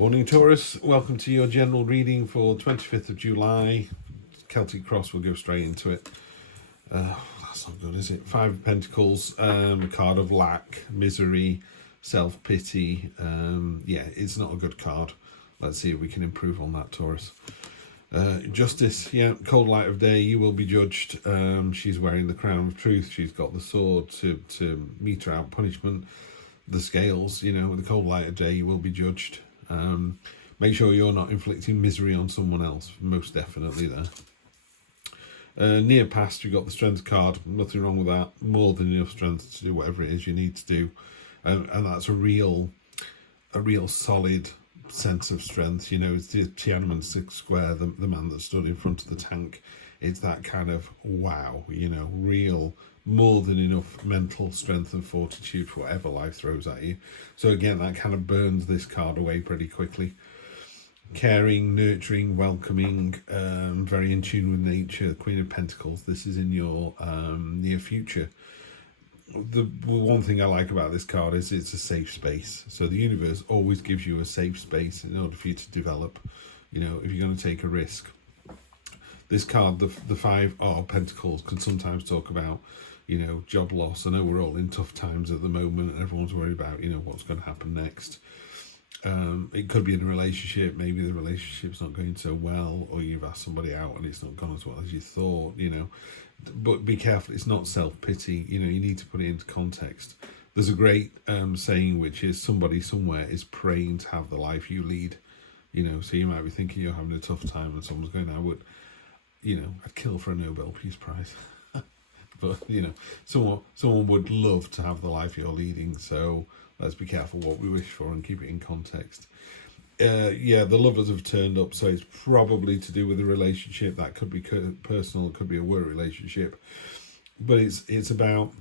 Morning Taurus, welcome to your general reading for 25th of July. Celtic Cross, will go straight into it. That's not good, is it? Five of Pentacles, a card of lack, misery, self-pity. Yeah, it's not a good card. Let's see if we can improve on that, Taurus. Justice, yeah, cold light of day, you will be judged. She's wearing the crown of truth. She's got the sword to meter out punishment. The scales, you know, with the cold light of day, you will be judged. Make sure you're not inflicting misery on someone else, most definitely there. Near past, you've got the strength card, nothing wrong with that, more than enough strength to do whatever it is you need to do, and that's a real solid sense of strength. You know, it's the Tiananmen Square, the man that stood in front of the tank. It's that kind of wow, you know, real, more than enough mental strength and fortitude for whatever life throws at you. So again, that kind of burns this card away pretty quickly. Caring, nurturing, welcoming, very in tune with nature, Queen of Pentacles. This is in your near future. The one thing I like about this card is it's a safe space. So the universe always gives you a safe space in order for you to develop, you know, if you're going to take a risk. This card, the Five of Pentacles, can sometimes talk about, you know, job loss. I know we're all in tough times at the moment and everyone's worried about, you know, what's going to happen next. It could be in a relationship, maybe the relationship's not going so well, or you've asked somebody out and it's not gone as well as you thought, you know. But be careful, it's not self-pity, you know, you need to put it into context. There's a great saying, which is somebody somewhere is praying to have the life you lead, you know. So you might be thinking you're having a tough time and someone's going, I'd kill for a Nobel Peace Prize. But, you know, someone would love to have the life you're leading. So let's be careful what we wish for and keep it in context. Yeah, the lovers have turned up. So it's probably to do with a relationship. That could be personal. It could be a work relationship. But it's about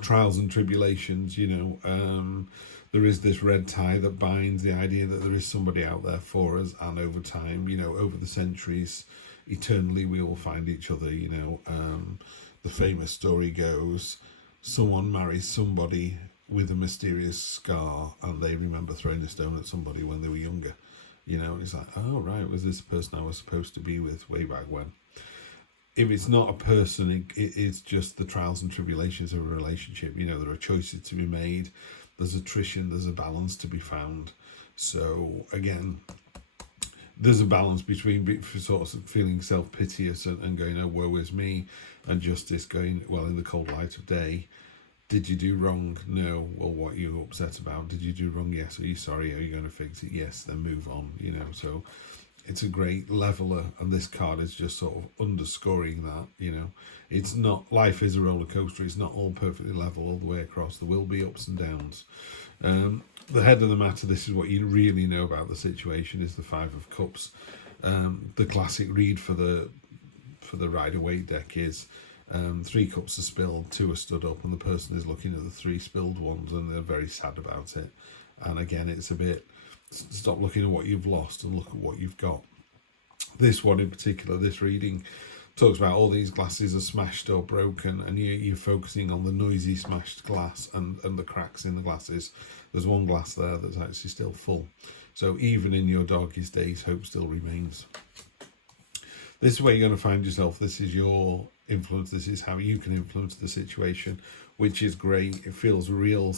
trials and tribulations, you know. There is this red tie that binds the idea that there is somebody out there for us. And over time, you know, over the centuries, eternally we all find each other, you know. The famous story goes, someone marries somebody with a mysterious scar and they remember throwing a stone at somebody when they were younger, you know. And it's like, oh right, was this the person I was supposed to be with way back when? If it's not a person, it's just the trials and tribulations of a relationship. You know, there are choices to be made, there's attrition, there's a balance to be found. So again, there's a balance between sort of feeling self-piteous and going, oh, woe is me, and justice going, well, in the cold light of day, did you do wrong? No. Well, what are you upset about? Did you do wrong? Yes. Are you sorry? Are you going to fix it? Yes. Then move on, you know. So it's a great leveler, and this card is just sort of underscoring that, you know. It's not, life is a roller coaster. It's not all perfectly level all the way across. There will be ups and downs. The head of the matter, this is what you really know about the situation, is the Five of Cups. The classic read for the Rider-Waite deck is 3 cups are spilled, 2 are stood up, and the person is looking at the 3 spilled ones and they're very sad about it. And again, it's a bit, stop looking at what you've lost and look at what you've got. This one in particular, this reading, talks about all these glasses are smashed or broken, and you're focusing on the noisy smashed glass and the cracks in the glasses. There's one glass there that's actually still full. So even in your darkest days, hope still remains. This is where you're going to find yourself. This is your influence. This is how you can influence the situation, which is great. It feels a real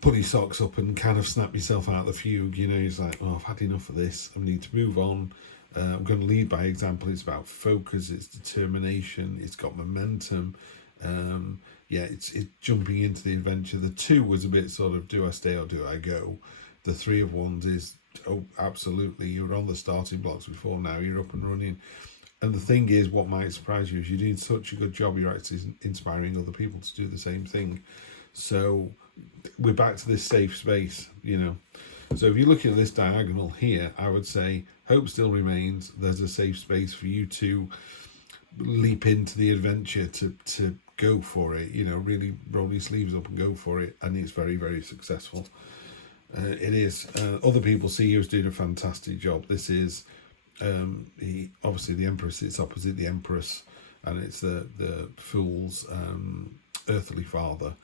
put your socks up and kind of snap yourself out of the fugue. You know, it's like, oh, I've had enough of this. I need to move on. I'm going to lead by example. It's about focus, it's determination, it's got momentum. Yeah, it's jumping into the adventure. The 2 was a bit sort of, do I stay or do I go? The 3 of Wands is, oh, absolutely, you were on the starting blocks before, now you're up and running. And the thing is, what might surprise you is you're doing such a good job, you're actually inspiring other people to do the same thing. So we're back to this safe space, you know. So if you look at this diagonal here, I would say hope still remains. There's a safe space for you to leap into the adventure, to go for it, you know, really roll your sleeves up and go for it. And it's very, very successful. It is. Other people see you as doing a fantastic job. This is obviously the Empress sits opposite the Empress, and it's the Fool's earthly father.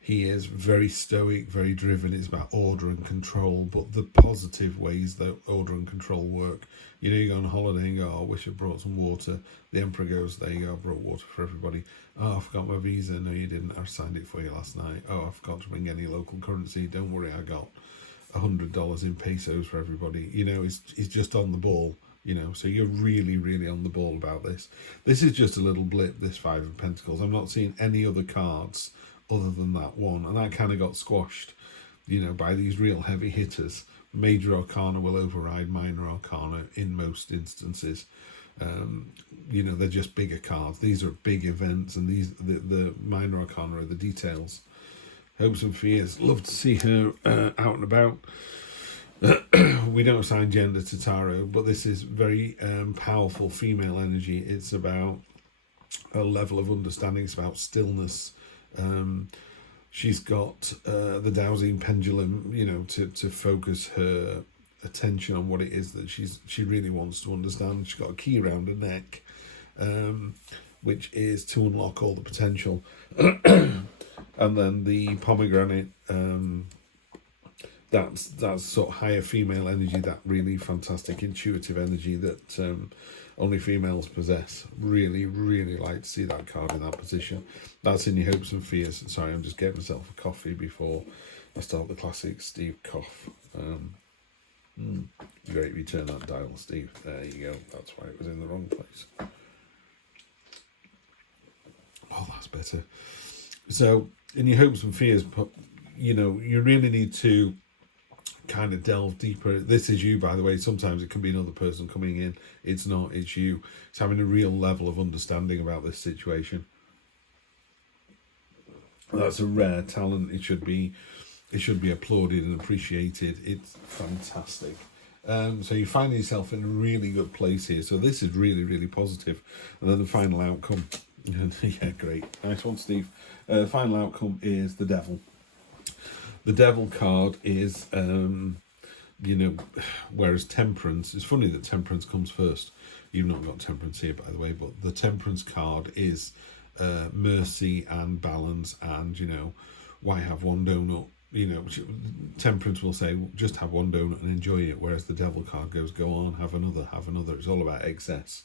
He is very stoic, very driven. It's about order and control, but the positive ways that order and control work. You know, you go on holiday and go, oh, I wish I brought some water. The Emperor goes, there you go, I brought water for everybody. Oh, I forgot my visa. No, you didn't. I signed it for you last night. Oh, I forgot to bring any local currency. Don't worry, I got $100 in pesos for everybody. You know, he's just on the ball. You know, so you're really, really on the ball about this. This is just a little blip, this Five of Pentacles. I'm not seeing any other cards other than that one, and that kind of got squashed, you know, by these real heavy hitters. Major Arcana will override Minor Arcana in most instances. You know, they're just bigger cards. These are big events, and the Minor Arcana are the details. Hopes and fears. Love to see her out and about. We don't assign gender to tarot, but this is very powerful female energy. It's about a level of understanding. It's about stillness. She's got the dowsing pendulum, you know, to focus her attention on what it is that she really wants to understand. She's got a key around her neck, which is to unlock all the potential. And then the pomegranate, that's sort of higher female energy, that really fantastic intuitive energy that only females possess. Really, really like to see that card in that position. That's in your hopes and fears. Sorry, I'm just getting myself a coffee before I start the classic Steve cough. Great, if you turn that dial, Steve. There you go. That's why it was in the wrong place. Oh, that's better. So, in your hopes and fears, you know, you really need to kind of delve deeper. This is you, by the way. Sometimes it can be another person coming in. It's not, it's you. It's having a real level of understanding about this situation. That's a rare talent. It should be applauded and appreciated. It's fantastic. So you find yourself in a really good place here. So this is really, really positive. And then the final outcome. Yeah, great. Nice one, Steve. Final outcome is the Devil. The Devil card is, you know, whereas Temperance, it's funny that Temperance comes first. You've not got Temperance here, by the way, but the Temperance card is mercy and balance and, you know, why have one donut? You know, Temperance will say, just have one donut and enjoy it, whereas the Devil card goes, go on, have another, have another. It's all about excess.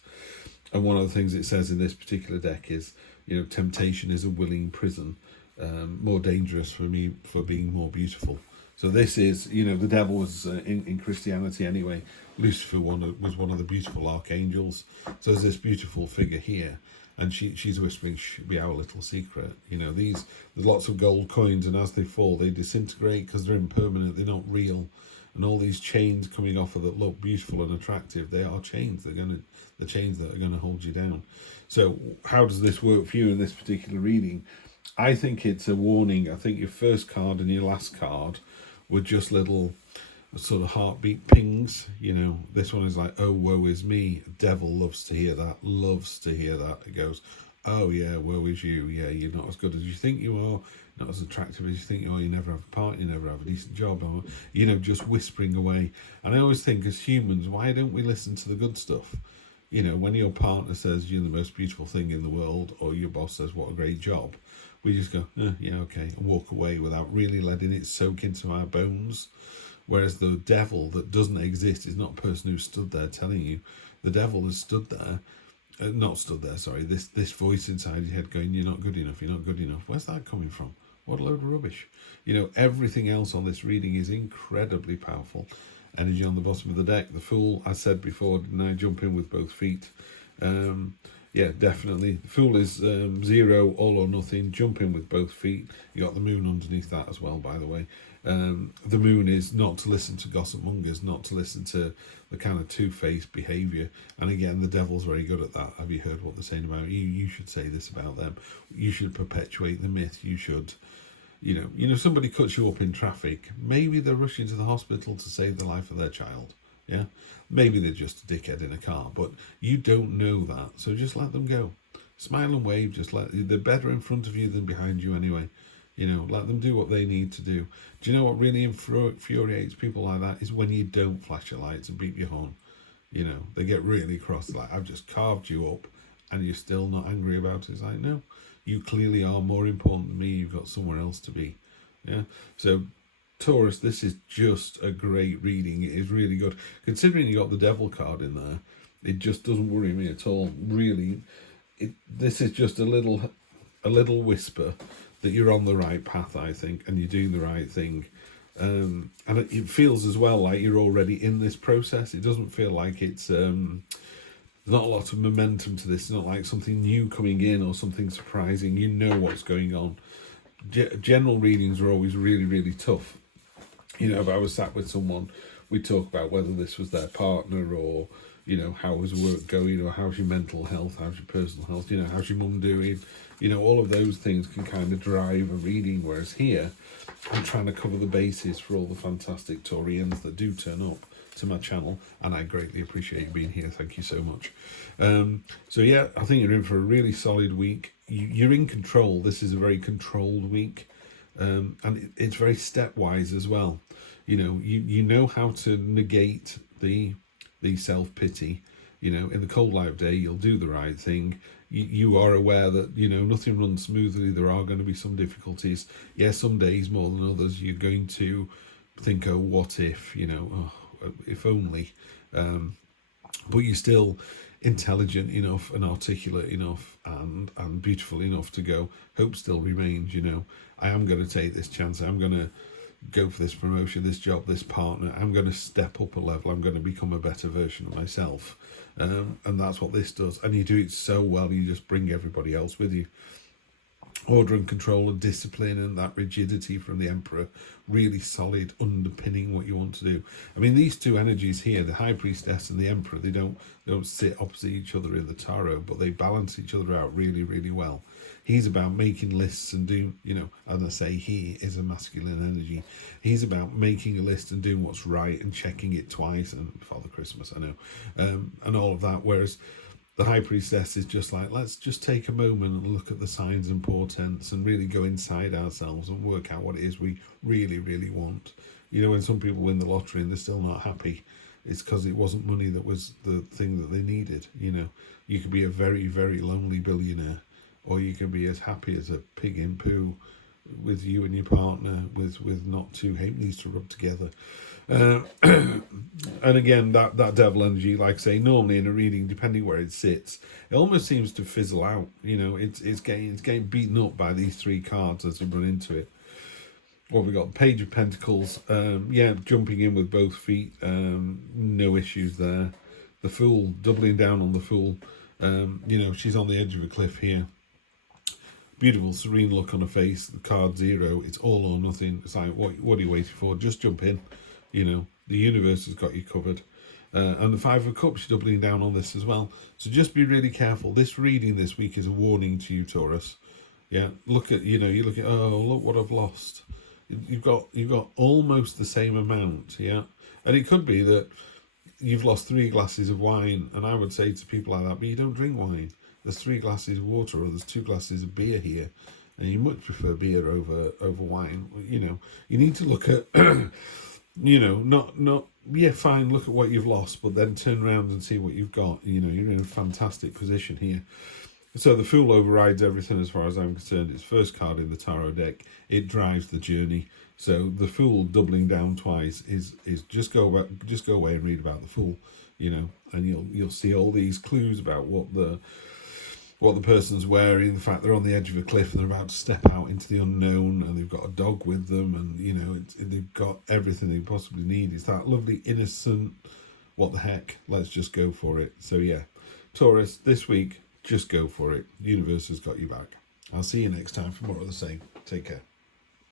And one of the things it says in this particular deck is, you know, temptation is a willing prison. More dangerous for me for being more beautiful. So this is, you know, the devil was in Christianity anyway. Lucifer was one of the beautiful archangels. So there's this beautiful figure here, and she's whispering, shh, be our little secret. You know, there's lots of gold coins, and as they fall, they disintegrate because they're impermanent, they're not real. And all these chains coming off of that look beautiful and attractive, they are chains. The chains that are gonna hold you down. So how does this work for you in this particular reading? I think it's a warning. I think your first card and your last card were just little sort of heartbeat pings. You know, this one is like, oh, woe is me. Devil loves to hear that, loves to hear that. It goes, oh yeah, woe is you. Yeah, you're not as good as you think you are, not as attractive as you think you are, you never have a partner, you never have a decent job, or, you know, just whispering away. And I always think as humans, why don't we listen to the good stuff? You know, when your partner says you're the most beautiful thing in the world, or your boss says what a great job, we just go, yeah, okay, and walk away without really letting it soak into our bones. Whereas the devil that doesn't exist is not a person who stood there telling you. The devil has stood there, this voice inside your head going, you're not good enough, you're not good enough. Where's that coming from? What a load of rubbish. You know, everything else on this reading is incredibly powerful. Energy on the bottom of the deck. The Fool, I said before, didn't I? Jump in with both feet. Yeah, definitely. The Fool is 0, all or nothing. Jump in with both feet. You got the Moon underneath that as well, by the way. The Moon is not to listen to gossip mongers, not to listen to the kind of two-faced behaviour. And again, the Devil's very good at that. Have you heard what they're saying about you? You should say this about them. You should perpetuate the myth. You should, you know, somebody cuts you up in traffic. Maybe they're rushing to the hospital to save the life of their child. Yeah, maybe they're just a dickhead in a car, but you don't know that, so just let them go. Smile and wave. They're better in front of you than behind you anyway. You know, let them do what they need to do. Do you know what really infuriates people like that is when you don't flash your lights and beep your horn. You know, they get really cross, like, I've just carved you up and you're still not angry about it. It's like, no, you clearly are more important than me. You've got somewhere else to be. Yeah. So Taurus, this is just a great reading. It is really good. Considering you got the Devil card in there, it just doesn't worry me at all. Really, this is just a little whisper that you're on the right path, I think, and you're doing the right thing. And it feels as well like you're already in this process. It doesn't feel like it's not a lot of momentum to this. It's not like something new coming in or something surprising. You know what's going on. General readings are always really, really tough. You know, if I was sat with someone, we'd talk about whether this was their partner or, you know, how was work going, or how's your mental health, how's your personal health, you know, how's your mum doing. You know, all of those things can kind of drive a reading, whereas here, I'm trying to cover the bases for all the fantastic Taurians that do turn up to my channel, and I greatly appreciate you being here. Thank you so much. So yeah, I think you're in for a really solid week. You're in control. This is a very controlled week. And it's very stepwise as well. You know, you know how to negate the self-pity. You know, in the cold light of day, you'll do the right thing. You are aware that, you know, nothing runs smoothly. There are going to be some difficulties. Yes, some days more than others, you're going to think, oh, what if, you know, oh, if only. But you're still intelligent enough and articulate enough and beautiful enough to go, hope still remains, you know. I am going to take this chance. I'm going to go for this promotion, this job, this partner. I'm going to step up a level. I'm going to become a better version of myself. And that's what this does. And you do it so well, you just bring everybody else with you. Order and control and discipline and that rigidity from the Emperor, really solid, underpinning what you want to do. I mean, these two energies here, the High Priestess and the Emperor, they don't sit opposite each other in the tarot, but they balance each other out really, really well. He's about making lists and doing, you know, as I say, he is a masculine energy. He's about making a list and doing what's right and checking it twice, and Father Christmas, I know, and all of that. Whereas the High Priestess is just like, let's just take a moment and look at the signs and portents and really go inside ourselves and work out what it is we really, really want. You know, when some people win the lottery and they're still not happy, it's because it wasn't money that was the thing that they needed. You know, you could be a very, very lonely billionaire, or you can be as happy as a pig in poo with you and your partner, with not two halfpennies to rub together. And again, that devil energy, like I say, normally in a reading, depending where it sits, it almost seems to fizzle out. You know, it's getting beaten up by these three cards as we run into it. Well, we've got Page of Pentacles. Yeah, jumping in with both feet. No issues there. The Fool, doubling down on the Fool. You know, she's on the edge of a cliff here. Beautiful, serene look on her face. The card 0. It's all or nothing. It's like, what are you waiting for? Just jump in. You know, the universe has got you covered. And the Five of Cups, you're doubling down on this as well. So just be really careful. This reading this week is a warning to you, Taurus. Yeah, look at, you know, you look at, oh, look what I've lost. You've got almost the same amount, yeah. And it could be that you've lost 3 glasses of wine, and I would say to people like that, but you don't drink wine. There's 3 glasses of water, or there's 2 glasses of beer here, and you much prefer beer over wine. You know, you need to look at, you know, not yeah, fine, look at what you've lost, but then turn around and see what you've got. You know, you're in a fantastic position here. So the Fool overrides everything as far as I'm concerned. It's first card in the tarot deck. It drives the journey. So the Fool doubling down twice is just go away and read about the Fool, you know, and you'll see all these clues about what the person's wearing, the fact they're on the edge of a cliff and they're about to step out into the unknown, and they've got a dog with them, and you know, they've got everything they possibly need. It's that lovely innocent, what the heck, let's just go for it. So yeah, Taurus, this week, just go for it. The universe has got you back. I'll see you next time for more of the same. Take care.